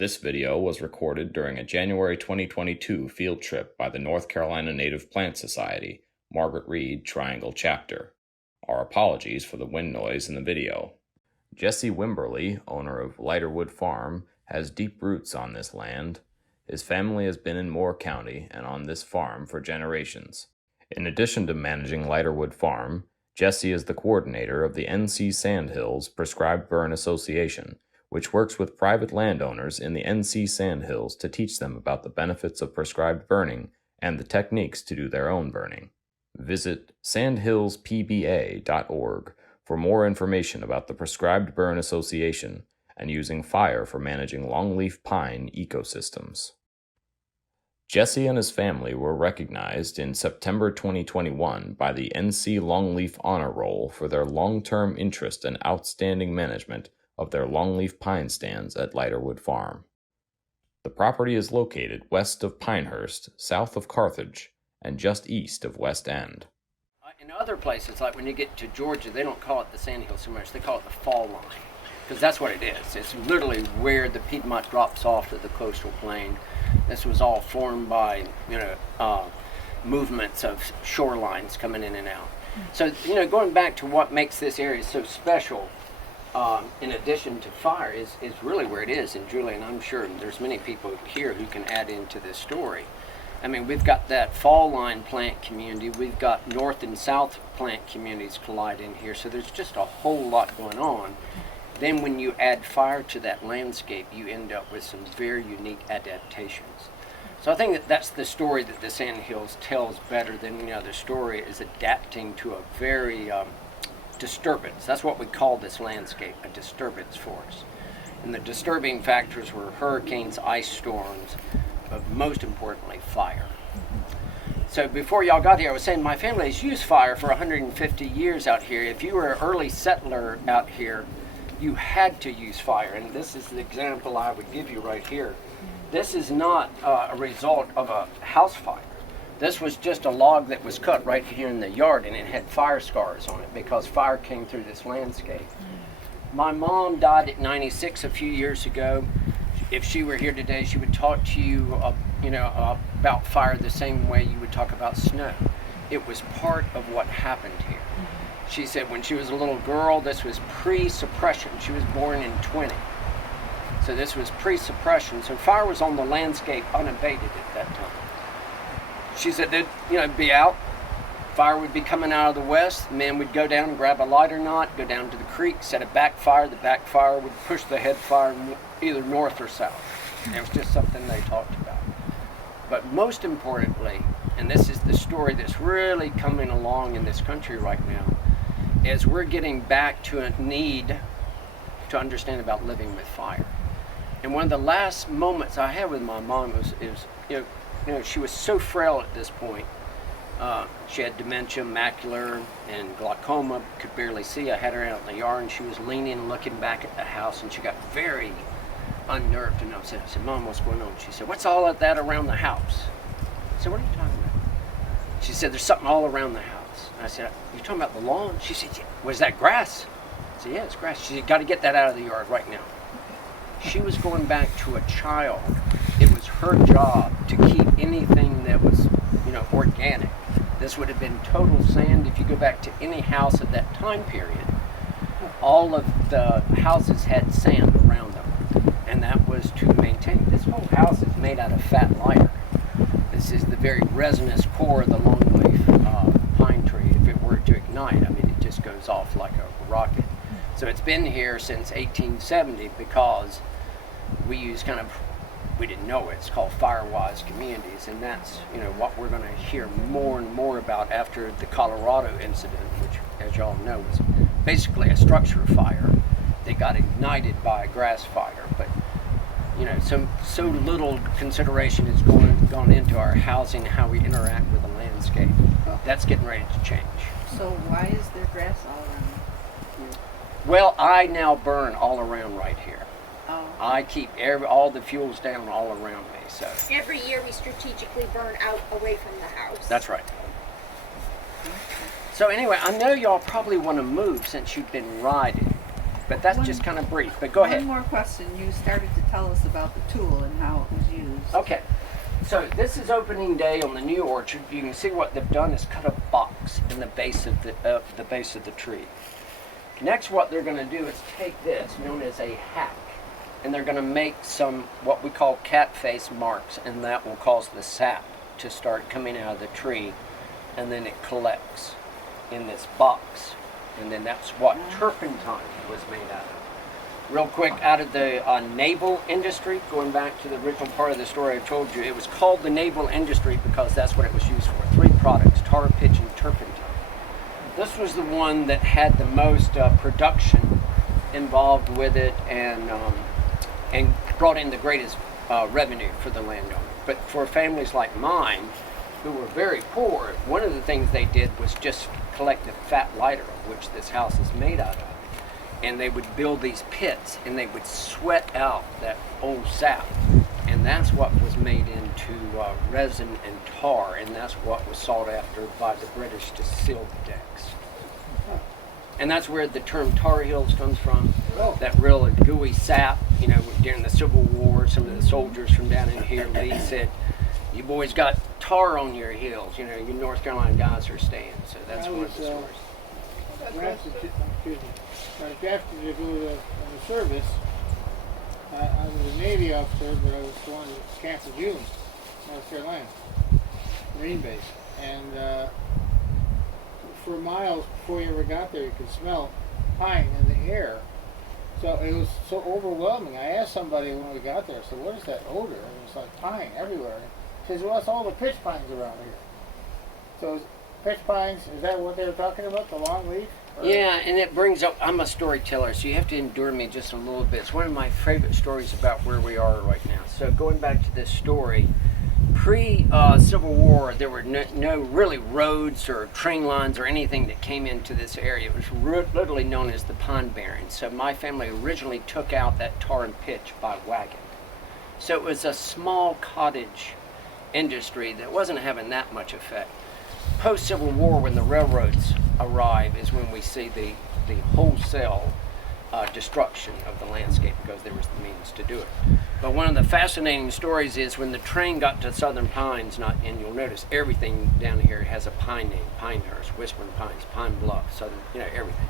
This video was recorded during a January 2022 field trip by the North Carolina Native Plant Society, Margaret Reed Triangle Chapter. Our apologies for the wind noise in the video. Jesse Wimberly, owner of Lighterwood Farm, has deep roots on this land. His family has been in Moore County and on this farm for generations. In addition to managing Lighterwood Farm, Jesse is the coordinator of the NC Sandhills Prescribed Burn Association, which works with private landowners in the NC Sandhills to teach them about the benefits of prescribed burning and the techniques to do their own burning. Visit sandhillspba.org for more information about the Prescribed Burn Association and using fire for managing longleaf pine ecosystems. Jesse and his family were recognized in September 2021 by the NC Longleaf Honor Roll for their long-term interest and outstanding management of their longleaf pine stands at Lighterwood Farm. The property is located west of Pinehurst, south of Carthage, and just east of West End. In other places, like when you get to Georgia, they don't call it the Sandhills so much, they call it the fall line, because that's what it is. It's literally where the Piedmont drops off to the coastal plain. This was all formed by, movements of shorelines coming in and out. So, going back to what makes this area so special, in addition to fire, is really where it is. And Julian, I'm sure there's many people here who can add into this story. I mean, we've got that fall line plant community, we've got north and south plant communities collide in here, so there's just a whole lot going on. Then when you add fire to that landscape, you end up with some very unique adaptations. So I think that's the story that the Sandhills tells better than any other story, is adapting to a very disturbance. That's what we call this landscape, a disturbance force. And the disturbing factors were hurricanes, ice storms, but most importantly, fire. So before y'all got here, I was saying my family has used fire for 150 years out here. If you were an early settler out here, you had to use fire, and this is the example I would give you right here. This is not a result of a house fire. This was just a log that was cut right here in the yard, and it had fire scars on it because fire came through this landscape. My mom died at 96 a few years ago. If she were here today, she would talk to you, about fire the same way you would talk about snow. It was part of what happened here. She said when she was a little girl, this was pre-suppression. She was born in 20. So this was pre-suppression. So fire was on the landscape unabated at that time. She said it'd be out. Fire would be coming out of the west. Men would go down and grab a lighter knot, go down to the creek, set a backfire. The backfire would push the head fire either north or south. It was just something they talked about. But most importantly, and this is the story that's really coming along in this country right now, is we're getting back to a need to understand about living with fire. And one of the last moments I had with my mom was she was so frail at this point. She had dementia, macular, and glaucoma, could barely see. I had her out in the yard, and she was leaning, looking back at the house, and she got very unnerved and upset. I said, "Mom, what's going on?" She said, "What's all of that around the house?" I said, "What are you talking about?" She said, "There's something all around the house." I said, "You talking about the lawn?" She said, "Yeah." "Was that grass?" I said, "Yeah, it's grass." She said, "Got to get that out of the yard right now." She was going back to a child. It was her job to keep anything that was, organic. This would have been total sand. If you go back to any house of that time period, all of the houses had sand around them, and that was to maintain. This whole house is made out of fat lighter. This is the very resinous core of the longleaf pine tree. If it were to ignite, it just goes off like a rocket. So it's been here since 1870 because we use we didn't know it. It's called fire-wise communities, and that's what we're going to hear more and more about after the Colorado incident, which, as y'all know, was basically a structure fire that got ignited by a grass fire. But so little consideration has gone into our housing, how we interact with the landscape. That's getting ready to change. So why is there grass all around? Well, I now burn all around right here. Oh. I keep all the fuels down all around me. So every year we strategically burn out away from the house. That's right. So anyway, I know y'all probably want to move since you've been riding. But that's just kind of brief. But go ahead. One more question. You started to tell us about the tool and how it was used. Okay. So this is opening day on the new orchard. You can see what they've done is cut a box in the base of the tree. Next, what they're going to do is take this, known as a hack, and they're going to make some what we call cat face marks, and that will cause the sap to start coming out of the tree, and then it collects in this box, and then that's what turpentine was made out of. Real quick, out of the naval industry, going back to the original part of the story I told you, it was called the naval industry because that's what it was used for. 3 products, tar, pitch, and turpentine. This was the one that had the most production involved with it and brought in the greatest revenue for the landowner. But for families like mine, who were very poor, one of the things they did was just collect the fat lighter, of which this house is made out of. And they would build these pits and they would sweat out that old sap. And that's what was made into resin and tar, and that's what was sought after by the British to seal the decks. And that's where the term tar heels comes from. That real gooey sap, you know, during the Civil War, some of the soldiers from down in here, Lee said, "You boys got tar on your heels, you know, you North Carolina guys are staying." So that's one of the stories. When I was drafted to go to the service, I was a Navy officer, but I was going to Camp Lejeune, North Carolina, Marine base. And for miles before you ever got there, you could smell pine in the air. So it was so overwhelming. I asked somebody when we got there, I said, "What is that odor?" And it was like pine everywhere. He says, "Well, it's all the pitch pines around here." So pitch pines, is that what they were talking about, the long leaf? Yeah, and it brings up, I'm a storyteller, so you have to endure me just a little bit. It's one of my favorite stories about where we are right now. So going back to this story, pre-Civil War, there were no really roads or train lines or anything that came into this area. It was literally known as the Pine Barrens. So my family originally took out that tar and pitch by wagon. So it was a small cottage industry that wasn't having that much effect. Post-Civil War, when the railroads arrive, is when we see the wholesale destruction of the landscape because there was the means to do it. But one of the fascinating stories is when the train got to Southern Pines, and you'll notice everything down here has a pine name: Pinehurst, Whispering Pines, Pine Bluff, Southern, you know, everything.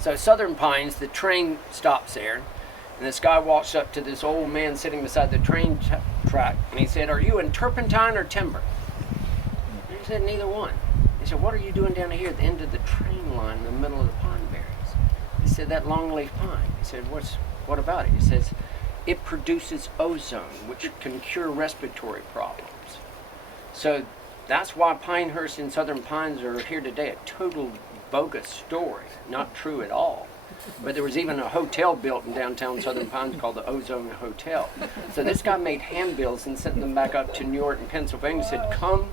So Southern Pines, the train stops there, and this guy walks up to this old man sitting beside the train track, and he said, "Are you in turpentine or timber?" And he said, "Neither one." He said, "What are you doing down here at the end of the train line in the middle of the pine barrens?" He said, "That longleaf pine." He said, what about it?" He says, "It produces ozone, which can cure respiratory problems." So that's why Pinehurst and Southern Pines are here today. A total bogus story, not true at all. But there was even a hotel built in downtown Southern Pines called the Ozone Hotel. So this guy made handbills and sent them back up to New York and Pennsylvania and said, "Come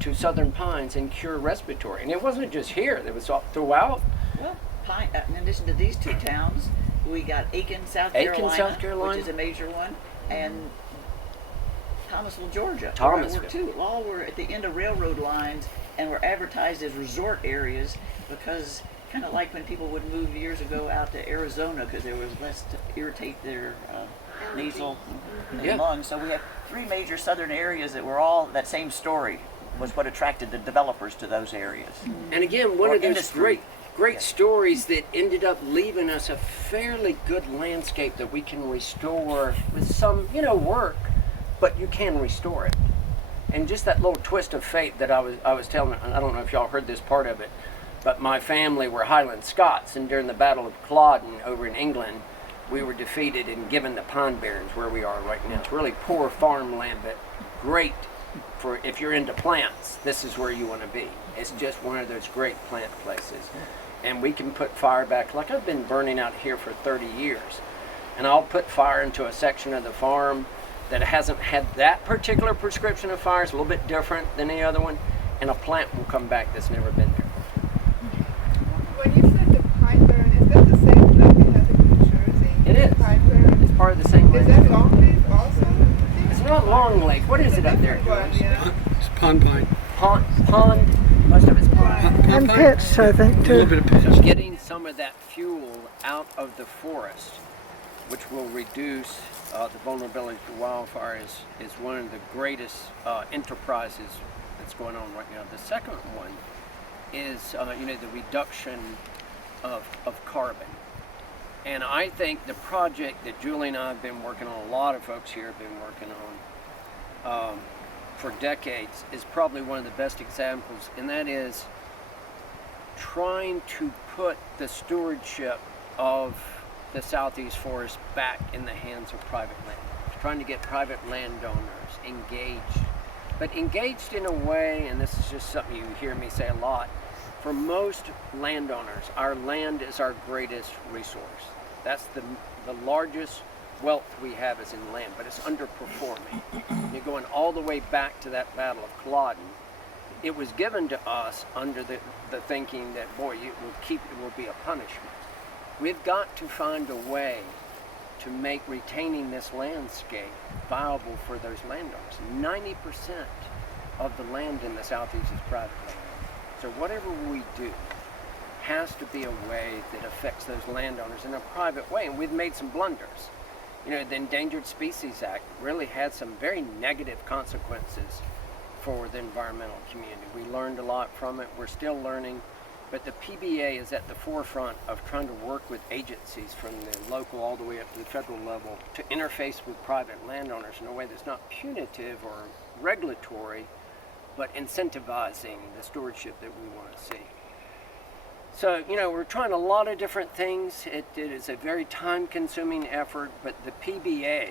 to Southern Pines and cure respiratory." And it wasn't just here, it was all throughout. Well, in addition to these 2 towns, we got Aiken, South Carolina, which is a major one, and Thomasville, Georgia. Thomasville. Were too. All were at the end of railroad lines and were advertised as resort areas because kind of like when people would move years ago out to Arizona because there was less to irritate their nasal and lungs. So we have 3 major southern areas that were all that same story was what attracted the developers to those areas. And again, one of those great stories that ended up leaving us a fairly good landscape that we can restore with some, work, but you can restore it. And just that little twist of fate that I was telling, I don't know if y'all heard this part of it, but my family were Highland Scots, and during the Battle of Culloden over in England, we were defeated and given the Pine Barrens where we are right now. It's really poor farmland, but great for if you're into plants, this is where you want to be. It's just one of those great plant places. And we can put fire back, like I've been burning out here for 30 years. And I'll put fire into a section of the farm that hasn't had that particular prescription of fire. It's a little bit different than any other one. And a plant will come back that's never been there. When you said the Pine Barren, is that the same that we have in New Jersey? It is. Pine Barren? It's part of the same Is land. that longleaf also? It's not long lake. What is it up there? One, yeah. It's pond pine. Pond. Most of it's pond. Pond And pine. pitch, I think, A little too. bit of pitch. So getting some of that fuel out of the forest, which will reduce the vulnerability to wildfire, is one of the greatest enterprises that's going on right now. The second one is the reduction of carbon. And I think the project that Julie and I have been working on, a lot of folks here have been working on for decades, is probably one of the best examples, and that is trying to put the stewardship of the Southeast forest back in the hands of private landowners, trying to get private landowners engaged, but engaged in a way, and this is just something you hear me say a lot, for most landowners, our land is our greatest resource. That's the largest wealth we have is in land, but it's underperforming. You're going all the way back to that Battle of Culloden. It was given to us under the thinking that, boy, it will be a punishment. We've got to find a way to make retaining this landscape viable for those landowners. 90% of the land in the Southeast is private land. So whatever we do has to be a way that affects those landowners in a private way, and we've made some blunders. The Endangered Species Act really had some very negative consequences for the environmental community. We learned a lot from it. We're still learning, but the PBA is at the forefront of trying to work with agencies from the local all the way up to the federal level to interface with private landowners in a way that's not punitive or regulatory, but incentivizing the stewardship that we want to see. So, we're trying a lot of different things. It is a very time-consuming effort, but the PBA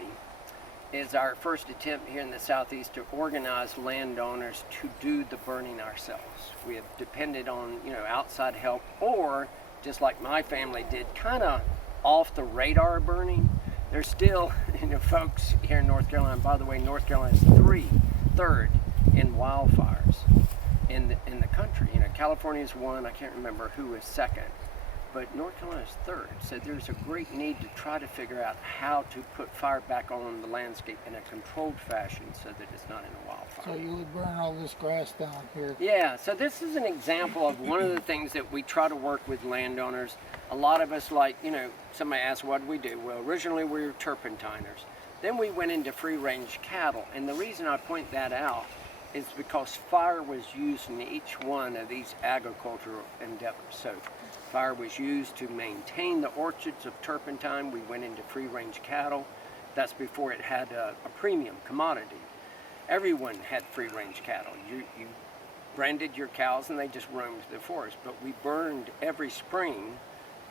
is our first attempt here in the Southeast to organize landowners to do the burning ourselves. We have depended on, outside help, or just like my family did, kind of off the radar burning. There's still, folks here in North Carolina. By the way, North Carolina is third in wildfires in the country. California is one. I can't remember who is second, but North Carolina is third. So there's a great need to try to figure out how to put fire back on the landscape in a controlled fashion so that it's not in a wildfire. So you would burn all this grass down here? Yeah, so this is an example of one of the things that we try to work with landowners. A lot of us, somebody asked, what do we do? Well, originally we were turpentiners. Then we went into free-range cattle, and the reason I point that out is because fire was used in each one of these agricultural endeavors. So fire was used to maintain the orchards of turpentine. We went into free-range cattle. That's before it had a premium commodity. Everyone had free-range cattle. You branded your cows and they just roamed the forest. But we burned every spring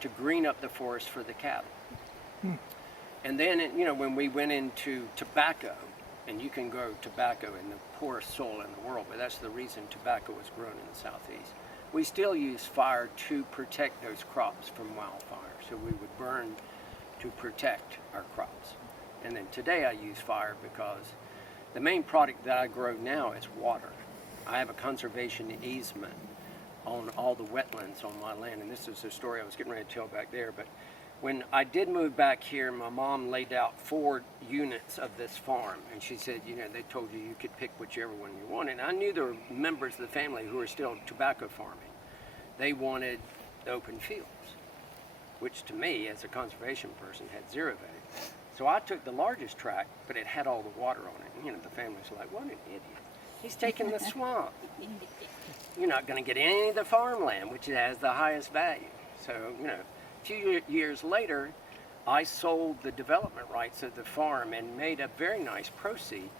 to green up the forest for the cattle. And then, when we went into tobacco, and you can grow tobacco in the poorest soil in the world, but that's the reason tobacco was grown in the Southeast. We still use fire to protect those crops from wildfire. So we would burn to protect our crops. And then today I use fire because the main product that I grow now is water. I have a conservation easement on all the wetlands on my land, and this is a story I was getting ready to tell back there, but when I did move back here, my mom laid out 4 units of this farm, and she said, they told you could pick whichever one you wanted. And I knew there were members of the family who were still tobacco farming. They wanted the open fields, which to me, as a conservation person, had zero value. So I took the largest tract, but it had all the water on it. The family's like, what an idiot. He's taking the swamp. You're not going to get any of the farmland, which has the highest value. So, a few years later, I sold the development rights of the farm and made a very nice proceed.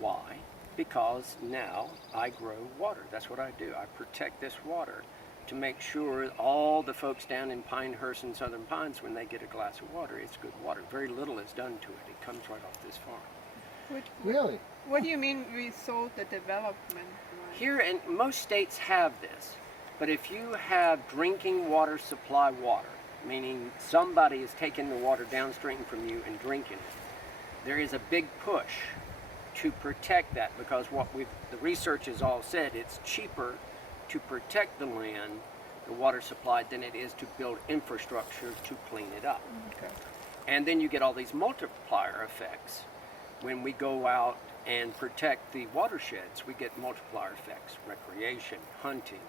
Why? Because now I grow water. That's what I do. I protect this water to make sure all the folks down in Pinehurst and Southern Pines, when they get a glass of water, it's good water. Very little is done to it. It comes right off this farm. Really? What do you mean we sold the development rights? Here, and most states have this, but if you have drinking water supply water, meaning somebody is taking the water downstream from you and drinking it, there is a big push to protect that, because the research has all said it's cheaper to protect the land, the water supply, than it is to build infrastructure to clean it up. Okay. And then you get all these multiplier effects. When we go out and protect the watersheds, we get multiplier effects, recreation, hunting,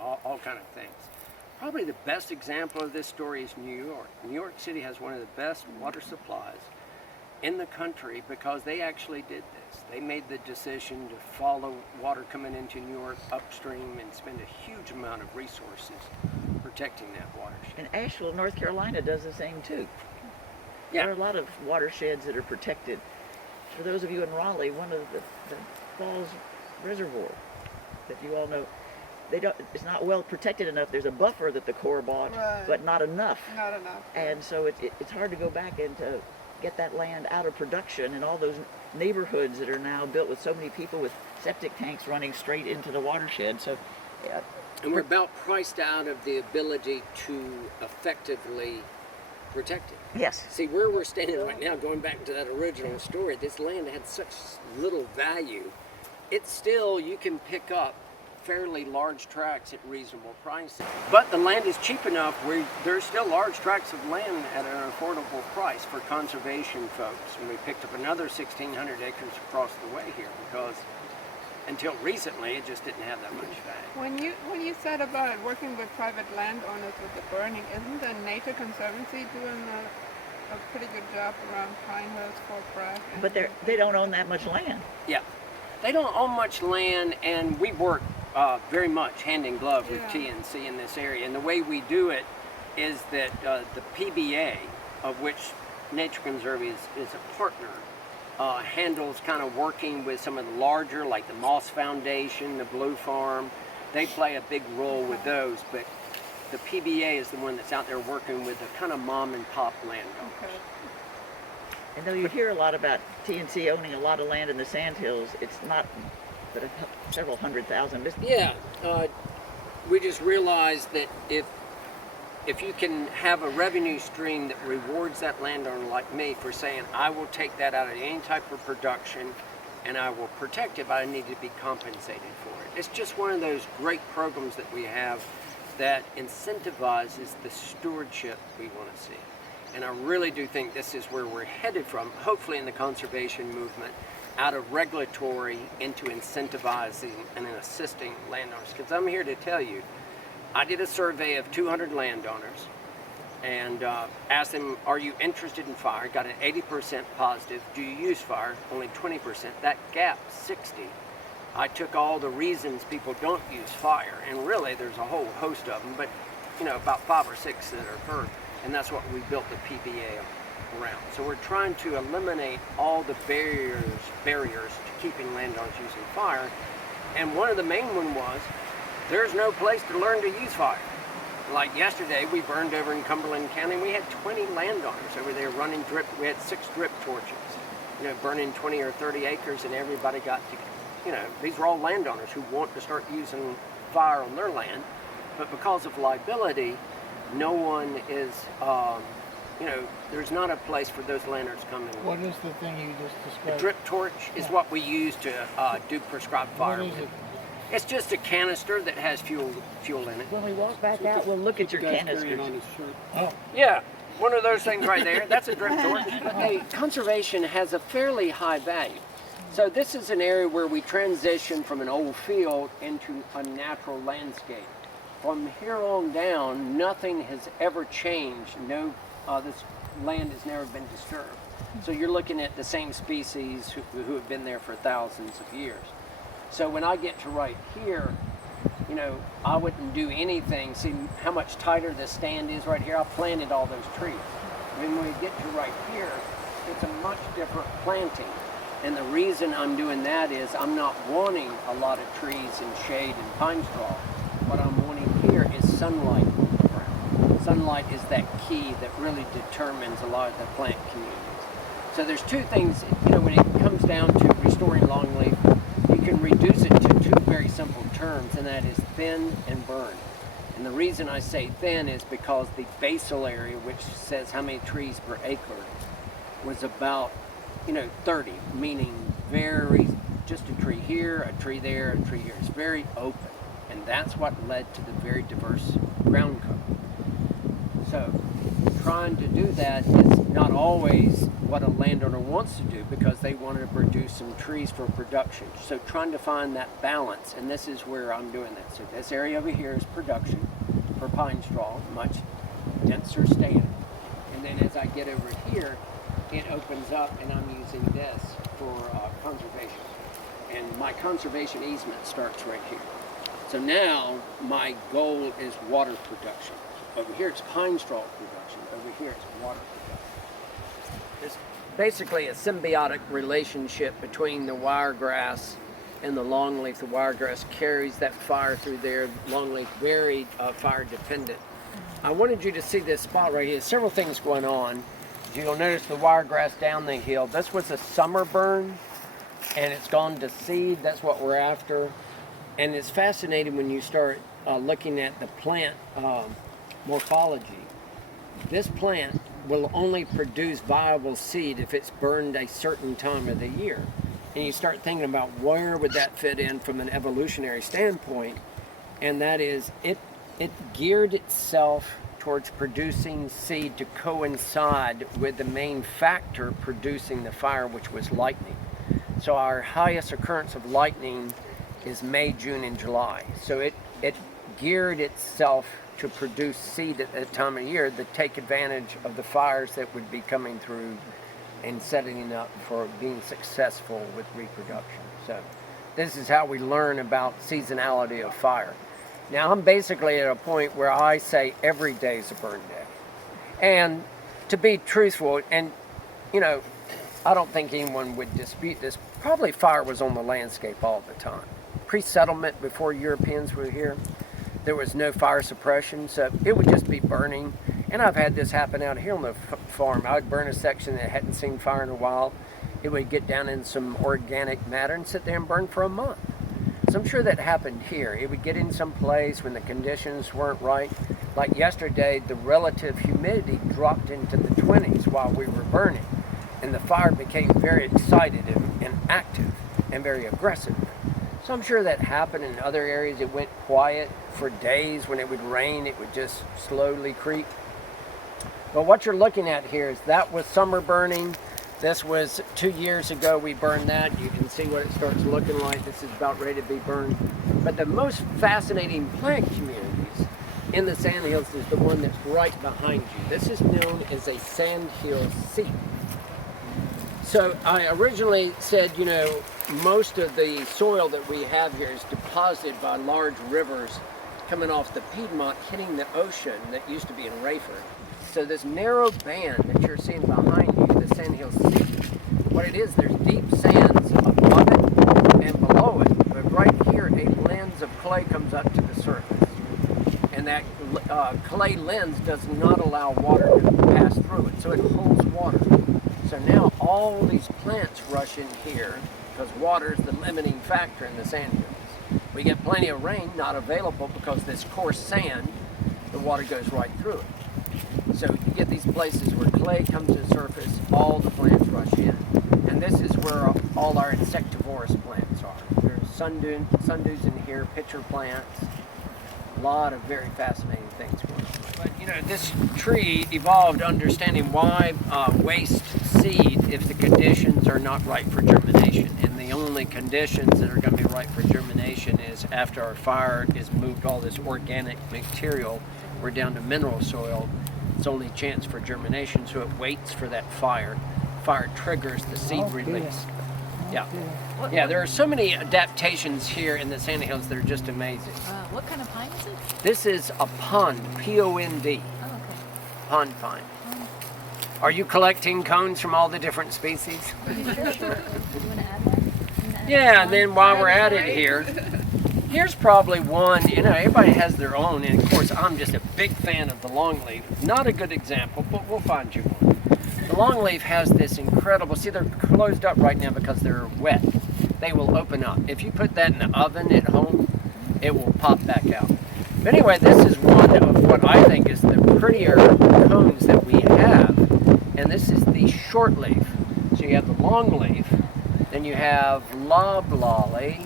all kind of things. Probably the best example of this story is New York. New York City has one of the best water supplies in the country because they actually did this. They made the decision to follow water coming into New York upstream and spend a huge amount of resources protecting that watershed. And Asheville, North Carolina does the same too. Yeah. There are a lot of watersheds that are protected. For those of you in Raleigh, one of the Falls Reservoir that you all know, it's not well protected enough. There's a buffer that the Corps bought, Right. but not enough. Not enough. And so it's hard to go back and to get that land out of production, and all those neighborhoods that are now built with so many people with septic tanks running straight into the watershed. So, yeah, And we're about priced out of the ability to effectively protect it. yes. See, where we're standing right now, going back to that original story, this land had such little value. It's still, you can pick up fairly large tracts at reasonable prices. But the land is cheap enough where there's still large tracts of land at an affordable price for conservation folks. And we picked up another 1,600 acres across the way here because until recently it just didn't have that much value. When you said about working with private landowners with the burning, isn't the Nature Conservancy doing a pretty good job around Pine Hills, Fort Bragg? But they don't own that much land. Yeah, they don't own much land, and we work very much hand in glove with Yeah. TNC in this area. And the way we do it is that the PBA, of which Nature Conservancy is a partner, handles kind of working with some of the larger, like the Moss Foundation, the Blue Farm. They play a big role with those, but the PBA is the one that's out there working with the kind of mom and pop landowners. Okay. And though you hear a lot about TNC owning a lot of land in the Sandhills, it's not but several 100,000. Yeah, we just realized that if you can have a revenue stream that rewards that landowner like me for saying, I will take that out of any type of production and I will protect it, but I need to be compensated for it. It's just one of those great programs that we have that incentivizes the stewardship we want to see. And I really do think this is where we're headed from, hopefully in the conservation movement, out of regulatory into incentivizing and assisting landowners. Because I'm here to tell you, I did a survey of 200 landowners and asked them, are you interested in fire? Got an 80% positive. Do you use fire? Only 20%. That gap, 60. I took all the reasons people don't use fire, and really there's a whole host of them, but about 5 or 6 that are heard, and that's what we built the PBA around. So we're trying to eliminate all the barriers to keeping landowners using fire, and one of the main one was there's no place to learn to use fire. Like yesterday, we burned over in Cumberland County. We had 20 landowners over there running drip. We had 6 drip torches, burning 20 or 30 acres, and everybody got to, these are all landowners who want to start using fire on their land, but because of liability, no one is, there's not a place for those landowners to come in. What is the thing you just The described? drip torch is what we use to do prescribed fire. What is it? It's just a canister that has fuel in it. When we walk back out, we'll look at your canisters. Oh, Yeah, one of those things right there. That's a drip torch. Okay, conservation has a fairly high value. So this is an area where we transition from an old field into a natural landscape. From here on down, nothing has ever changed. This land has never been disturbed. So you're looking at the same species who have been there for thousands of years. So when I get to right here, I wouldn't do anything. See how much tighter the stand is right here? I planted all those trees. When we get to right here, it's a much different planting. And the reason I'm doing that is I'm not wanting a lot of trees and shade and pine straw. What I'm wanting here is sunlight on the ground. Sunlight is that key that really determines a lot of the plant communities. So there's 2 things, when it comes down to restoring longleaf, you can reduce it to 2 very simple terms, and that is thin and burn. And the reason I say thin is because the basal area, which says how many trees per acre, was about 30, meaning just a tree here, a tree there, a tree here. It's very open, and that's what led to the very diverse ground cover. So trying to do that is not always what a landowner wants to do because they want to produce some trees for production. So trying to find that balance, and this is where I'm doing that. So this area over here is production timber pine straw, much denser stand. And then as I get over here, it opens up, and I'm using this for conservation. And my conservation easement starts right here. So now my goal is water production. Over here it's pine straw production. Over here it's water production. It's basically a symbiotic relationship between the wiregrass and the longleaf. The wiregrass carries that fire through there. Longleaf very fire dependent. I wanted you to see this spot right here. Several things going on. You'll notice the wiregrass down the hill. This was a summer burn, and it's gone to seed. That's what we're after. And it's fascinating when you start looking at the plant morphology. This plant will only produce viable seed if it's burned a certain time of the year. And you start thinking about where would that fit in from an evolutionary standpoint, and that is it geared itself towards producing seed to coincide with the main factor producing the fire, which was lightning. So our highest occurrence of lightning is May, June, and July. So it geared itself to produce seed at that time of year to take advantage of the fires that would be coming through and setting up for being successful with reproduction. So this is how we learn about seasonality of fire. Now I'm basically at a point where I say every day is a burn day. And to be truthful, and you know, I don't think anyone would dispute this, probably fire was on the landscape all the time. Pre-settlement, before Europeans were here, there was no fire suppression, so it would just be burning. And I've had this happen out here on the farm. I would burn a section that hadn't seen fire in a while. It would get down in some organic matter and sit there and burn for a month. So I'm sure that happened here. It would get in some place when the conditions weren't right. Like yesterday, the relative humidity dropped into the 20s while we were burning. And the fire became very excited and active and very aggressive. So I'm sure that happened in other areas. It went quiet for days. When it would rain, it would just slowly creep. But what you're looking at here is that was summer burning. This was 2 years ago we burned that. You can see what it starts looking like. This is about ready to be burned. But the most fascinating plant communities in the sandhills is the one that's right behind you. This is known as a sandhill seep. So I originally said, you know, most of the soil that we have here is deposited by large rivers coming off the Piedmont, hitting the ocean that used to be in Rayford. So this narrow band that you're seeing behind you, the Sandhill Sea, what it is, there's deep sands above it and below it, but right here a lens of clay comes up to the surface. And that clay lens does not allow water to pass through it, so it holds water. So now all these plants rush in here because water is the limiting factor in the sandhills. We get plenty of rain, not available because this coarse sand, the water goes right through it. So you get these places where clay comes to the surface, all the plants rush in. And this is where all our insectivorous plants are. There's sundews in here, pitcher plants, a lot of very fascinating things going on. But you know, this tree evolved understanding why waste seed if the conditions are not right for germination. And the only conditions that are going to be right for germination is after our fire is moved all this organic material, we're down to mineral soil. It's only chance for germination, so it waits for that fire. Fire triggers the seed release. Yeah. Yeah, there are so many adaptations here in the sandhills that are just amazing. What kind of pine is it? This is a pond, P-O-N-D. Oh, okay. Pond pine. Are you collecting cones from all the different species? Sure. Do you want to add one? Yeah, and then while we're at it here, here's probably one, you know, everybody has their own, and of course I'm just a big fan of the longleaf. Not a good example, but we'll find you one. The longleaf has this incredible, see they're closed up right now because they're wet. They will open up. If you put that in the oven at home, it will pop back out. But anyway, this is one of what I think is the prettier cones that we have, and this is the shortleaf. So you have the longleaf, then you have loblolly,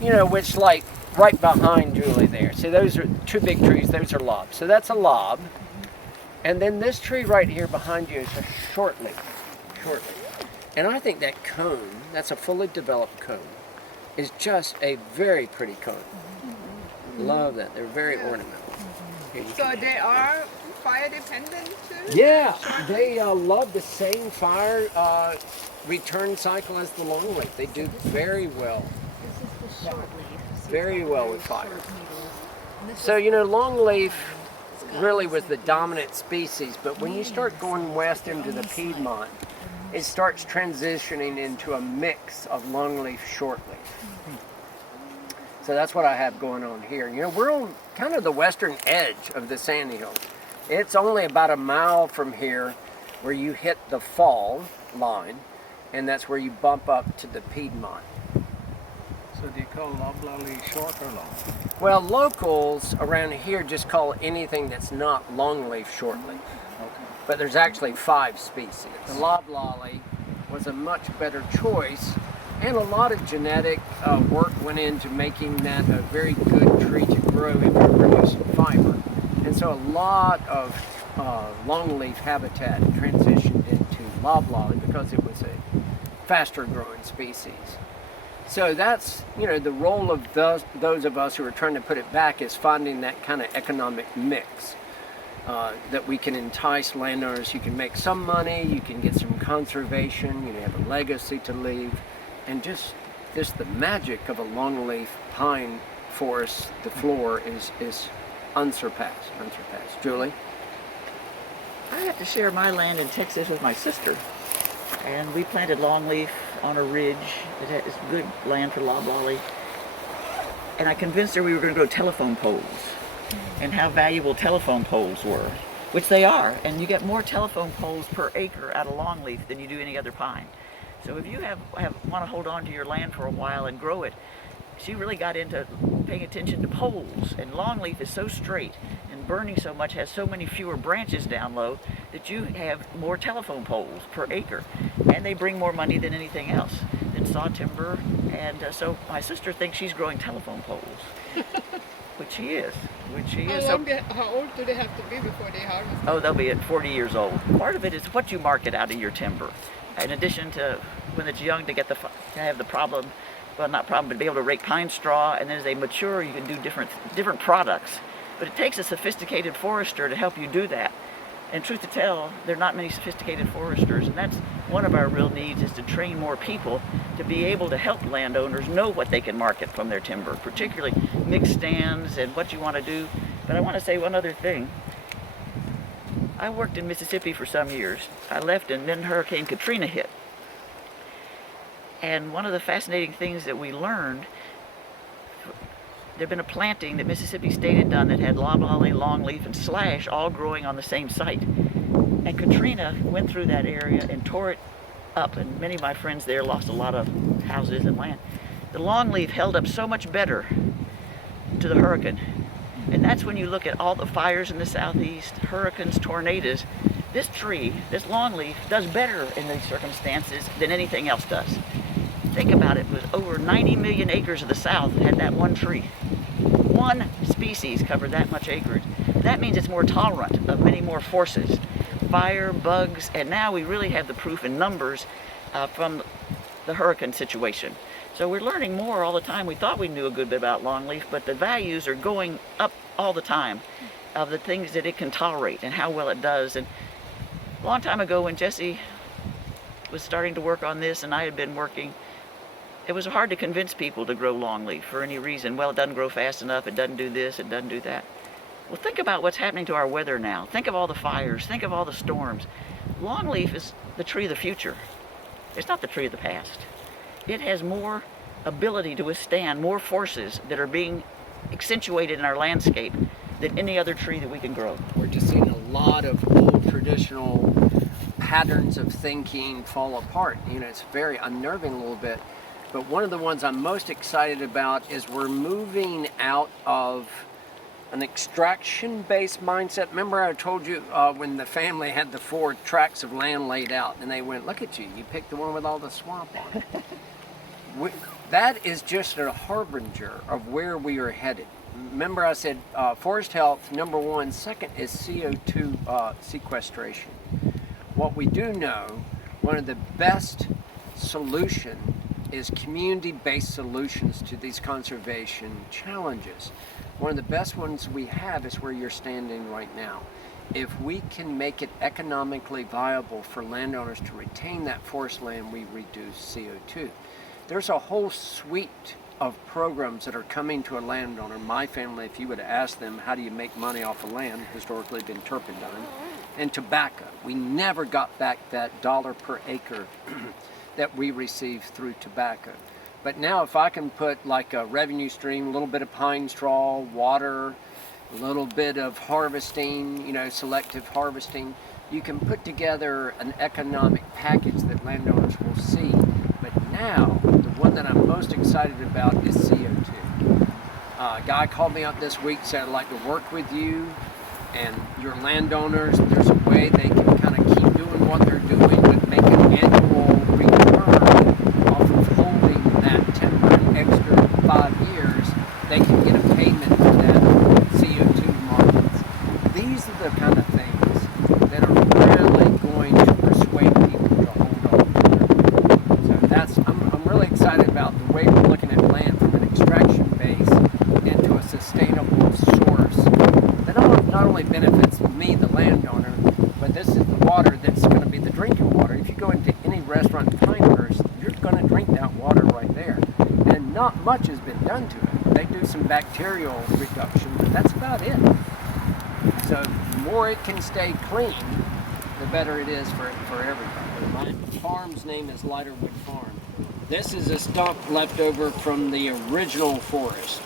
you know, which like right behind Julie there. See, those are two big trees, those are lobs. So that's a lob. And then this tree right here behind you is a shortleaf. And I think that cone, that's a fully developed cone, is just a very pretty cone. Love that, they're very ornamental. Here, you So can- they are fire dependent too? Yeah, they love the same fire return cycle as the longleaf. They do very well. This is the short leaf. See, Very it's got well very with fire. short needles. And this So, is you know, the longleaf got really these was the like dominant species, but when you start going west into the Piedmont, it starts transitioning into a mix of longleaf, shortleaf. So that's what I have going on here. You know, we're on kind of the western edge of the Sandy Hills. It's only about a mile from here where you hit the fall line, and that's where you bump up to the Piedmont. So do you call loblolly short or long? Well, locals around here just call anything that's not longleaf shortleaf. Okay. But there's actually 5 species. The loblolly was a much better choice, and a lot of genetic work went into making that a very good tree to grow if you're producing fiber. And so a lot of longleaf habitat transitioned into loblolly because it was a faster growing species. So that's, you know, the role of those of us who are trying to put it back is finding that kind of economic mix that we can entice landowners. You can make some money, you can get some conservation, you have a legacy to leave, and just the magic of a longleaf pine forest, the floor is unsurpassed. Julie? I got to share my land in Texas with my sister, and we planted longleaf on a ridge. It's good land for loblolly, and I convinced her we were going to grow telephone poles, and how valuable telephone poles were, which they are, and you get more telephone poles per acre out of longleaf than you do any other pine. So if you want to hold on to your land for a while and grow it, she really got into paying attention to poles, and longleaf is so straight and burning so much, has so many fewer branches down low that you have more telephone poles per acre, and they bring more money than anything else, than saw timber. And so my sister thinks she's growing telephone poles, which she is. How old do they have to be before they harvest? Oh, they'll be at 40 years old. Part of it is what you market out of your timber. In addition to when it's young to have the problem, well, not problem, but be able to rake pine straw, and then as they mature, you can do different products. But it takes a sophisticated forester to help you do that. And truth to tell, there are not many sophisticated foresters, and that's one of our real needs, is to train more people to be able to help landowners know what they can market from their timber, particularly mixed stands and what you want to do. But I want to say one other thing. I worked in Mississippi for some years. I left, and then Hurricane Katrina hit. And one of the fascinating things that we learned, there'd been a planting that Mississippi State had done that had loblolly, longleaf, and slash all growing on the same site. And Katrina went through that area and tore it up, and many of my friends there lost a lot of houses and land. The longleaf held up so much better to the hurricane. And that's when you look at all the fires in the southeast, hurricanes, tornadoes. This tree, this longleaf, does better in these circumstances than anything else does. Think about it, was over 90 million acres of the South had that one tree. One species covered that much acreage. That means it's more tolerant of many more forces. Fire, bugs, and now we really have the proof in numbers from the hurricane situation. So we're learning more all the time. We thought we knew a good bit about longleaf, but the values are going up all the time of the things that it can tolerate and how well it does. And a long time ago when Jesse was starting to work on this and I had been working, it was hard to convince people to grow longleaf for any reason. Well, it doesn't grow fast enough, it doesn't do this, it doesn't do that. Well, think about what's happening to our weather now. Think of all the fires, think of all the storms. Longleaf is the tree of the future. It's not the tree of the past. It has more ability to withstand more forces that are being accentuated in our landscape than any other tree that we can grow. We're just seeing a lot of old traditional patterns of thinking fall apart. You know, it's very unnerving a little bit. But one of the ones I'm most excited about is we're moving out of an extraction-based mindset. Remember I told you when the family had the 4 tracts of land laid out and they went, look at you, you picked the one with all the swamp on it. That is just a harbinger of where we are headed. Remember I said forest health, number 1. Second is CO2 sequestration. What we do know, one of the best solutions is community-based solutions to these conservation challenges. One of the best ones we have is where you're standing right now. If we can make it economically viable for landowners to retain that forest land, we reduce CO2. There's a whole suite of programs that are coming to a landowner. My family, if you would ask them, how do you make money off of land, historically been turpentine and tobacco. We never got back that dollar per acre that we received through tobacco. But now if I can put like a revenue stream, a little bit of pine straw, water, a little bit of harvesting, selective harvesting, you can put together an economic package that landowners will see. But now, the one that I'm most excited about is CO2. A guy called me up this week, said, I'd like to work with you and your landowners. There's a way they can kind of keep doing what they're doing, but make an annual return off of holding that timber an extra 5 years. They can get a payment for that CO2 markets. These are the kind of things that are really going to persuade people to hold on to it. So I'm really excited about the way we're looking at land from an extraction base into a sustainable source that not only benefits me, the landowner, but this is the water that's going to be the drinking water. If you go into any restaurant in Pinehurst, you're going to drink that water right there. And not much has been done to it. They do some bacterial reduction, but that's about it. So the more it can stay clean, the better it is for everybody. My farm's name is Lighterwood Farm. This is a stump left over from the original forest.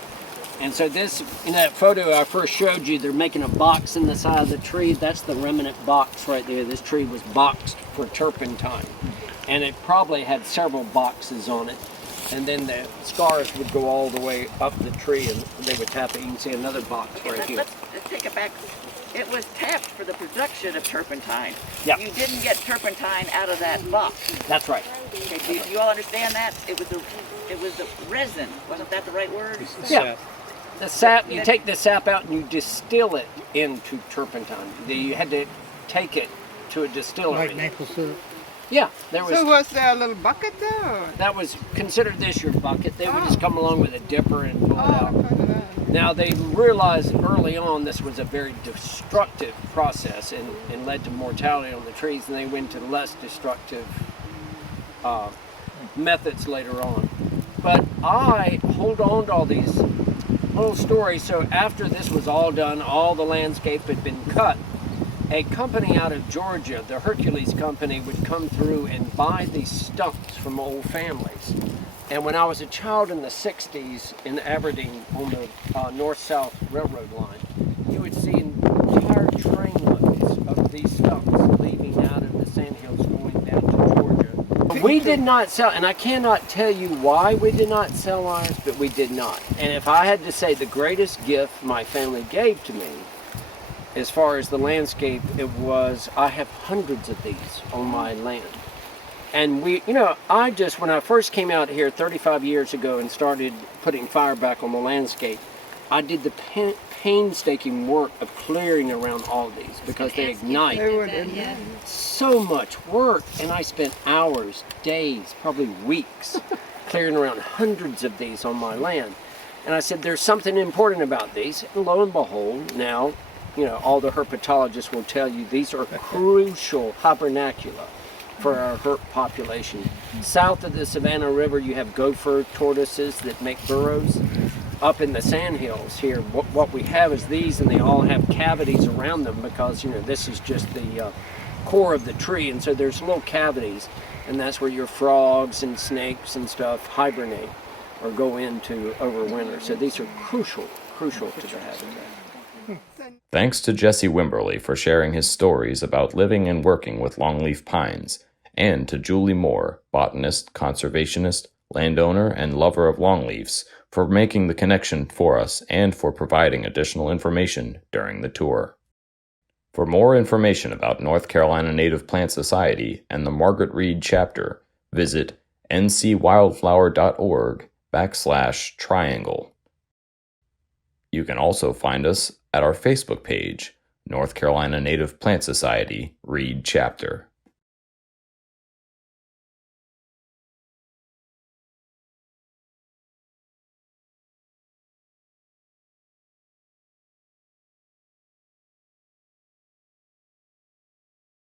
And so this, in that photo I first showed you, they're making a box in the side of the tree. That's the remnant box right there. This tree was boxed for turpentine. And it probably had several boxes on it. And then the scars would go all the way up the tree and they would tap it. You can see another box right here. Let's take it back. It was tapped for the production of turpentine. Yeah. You didn't get turpentine out of that box. That's right. Okay, do you all understand that? It was the resin. Wasn't that the right word? Yeah. The sap, you take the sap out and you distill it into turpentine. You had to take it to a distillery. Like maple syrup. Yeah, there was. So was there a little bucket there? Or? That was considered this your bucket. They would just come along with a dipper and pull it out. Now they realized early on this was a very destructive process and led to mortality on the trees, and they went to less destructive methods later on. But I hold on to all these little stories. So after this was all done, all the landscape had been cut. A company out of Georgia, the Hercules Company, would come through and buy these stumps from old families. And when I was a child in the 60s in Aberdeen on the north-south railroad line, you would see entire trainloads of these stumps leaving out of the sandhills going down to Georgia. We did not sell, and I cannot tell you why we did not sell ours, but we did not. And if I had to say the greatest gift my family gave to me, as far as the landscape, it was, I have hundreds of these on my land. And when I first came out here 35 years ago and started putting fire back on the landscape, I did the painstaking work of clearing around all these because they ignite. So much work, and I spent hours, days, probably weeks clearing around hundreds of these on my land. And I said, there's something important about these. And lo and behold, now, all the herpetologists will tell you these are crucial hibernacula for our herp population. South of the Savannah River, you have gopher tortoises that make burrows. Up in the sandhills here, what we have is these, and they all have cavities around them because, this is just the core of the tree, and so there's little cavities, and that's where your frogs and snakes and stuff hibernate or go into overwinter. So these are crucial to the habitat. Thanks to Jesse Wimberly for sharing his stories about living and working with longleaf pines, and to Julie Moore, botanist, conservationist, landowner, and lover of longleafs, for making the connection for us and for providing additional information during the tour. For more information about North Carolina Native Plant Society and the Margaret Reed chapter, visit ncwildflower.org/triangle. You can also find us at our Facebook page, North Carolina Native Plant Society Reed Chapter.